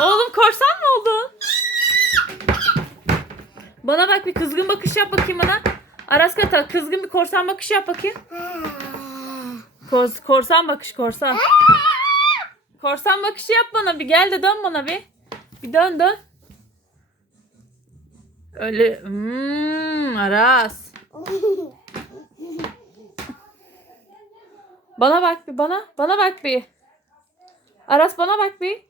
Oğlum korsan mı oldun? Bana bak bir kızgın bakış yap bakayım bana. Aras Kata kızgın bir korsan bakış yap bakayım. Kors- korsan bakış korsan. Korsan bakışı yap bana bir gel de dön bana bir. Bir dön dön. Öyle hmm, Aras. Bana bak bir bana. Bana bak bir. Aras bana bak bir.